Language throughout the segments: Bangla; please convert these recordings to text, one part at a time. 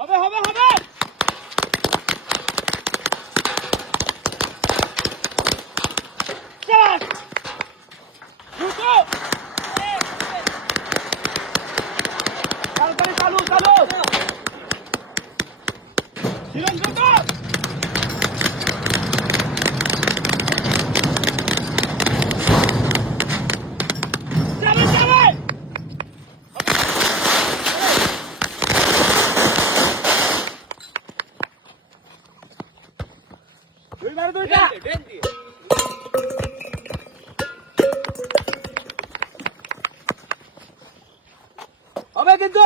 হবে হবে হবে চাস দুটো তাড়াতাড়ি চালু চালু হিরণ দুটো যাবে যাবে দুইবার দুইটা হবে কিন্তু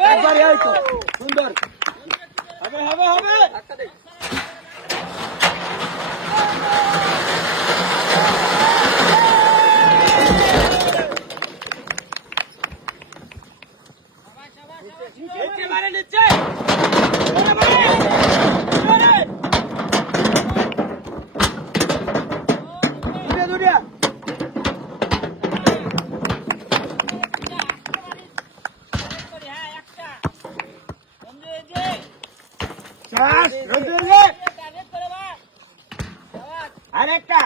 একবারে হয়তো সুন্দর হবে হবে হবে একেবারে নিচে আরেকটা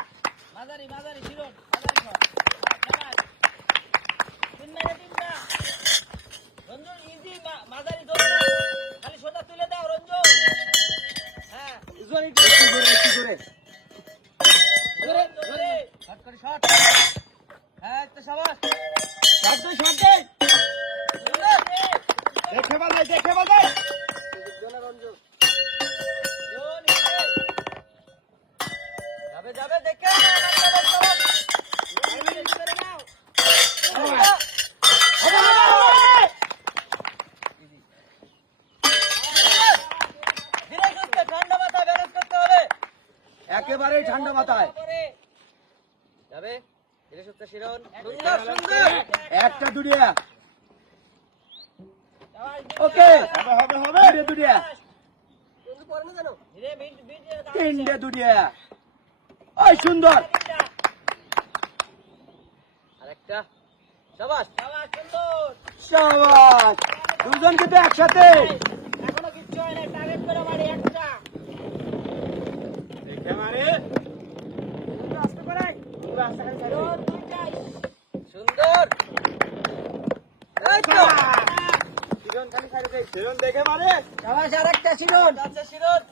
মাঝারি মাঝারি শিরোন রঞ্জন ইজি মাঝারি ধরো খালি সোজা তুলে দাও রঞ্জন হ্যাঁ জোরে জোরে জোরে জোরে শট করে শট হ্যাঁ একটা শাবাশ শট দে দেখে বাজাই রঞ্জন যাবে দেখে একেবারে ঠান্ডা মাথায় যাবে ধীরে সুস্থ শিরোন একটা দুড়িয়া ওকে হবে দুড়িয়া তিনটে দুড়িয়া ওই সুন্দর আরেকটা শাবাশ শাবাশ সুন্দর শাবাশ দুজন কিন্তু একসাথে এখনো কিচ্ছু হয় না টার্গেট করে মারি একটা দেখে মারে আস্তে করে আস্তে করে সুন্দর এই তো শিরোন খালি ছাড়ে দেই শিরোন দেখে মারে শাবাশ আরেকটা শিরোন আচ্ছা শিরোন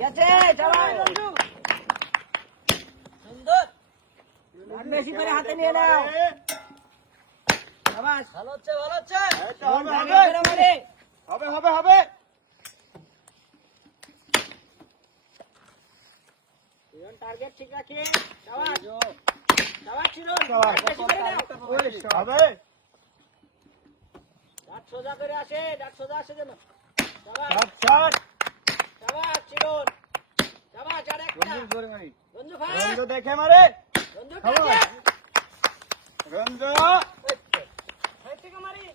গেছে শাবাশ বন্ধু সুন্দর বেশি করে হাতে নিয়ে নাও শাবাশ ভালো হচ্ছে হবে শিরোন টার্গেট ঠিক রাখি শাবাশ শিরোন বেশি করে নাও হবে ডাক সোজা করে আসে যেন শাবাশ শিরোন শাবাশ আরেকটা রঞ্জু দেখে মারে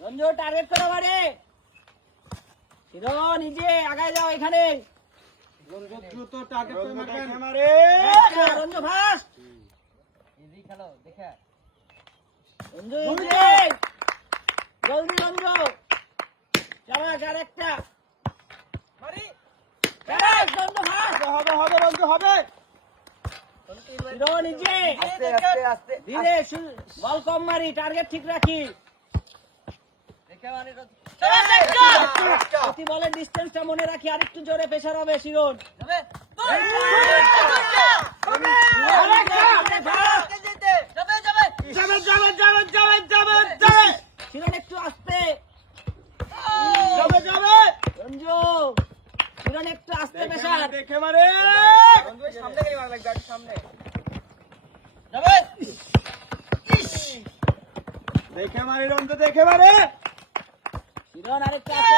রঞ্জু টার্গেট করে মারে শিরোন নিজে আগায় যাও এখানে রঞ্জু ফাস্ট ইজি খেলো দেখে রঞ্জু জলদি রঞ্জু শাবাশ আরেকটা মারি রঞ্জু ফাস্ট হবে রঞ্জু হবে ধীরে বল কম মারি টার্গেট ঠিক রাখি প্রতি বলের ডিস্টেন্সটা মনে রাখি আরেকটু জোরে প্রেসার হবে শিরোন শিরোন একটু আস্তে রঞ্জু শিরোন একটু আস্তে প্রেসার দেখে মারে সামনে যাবে দেখে মারে রঞ্জু, দেখে মারে। হিরণ আরেকটা আছে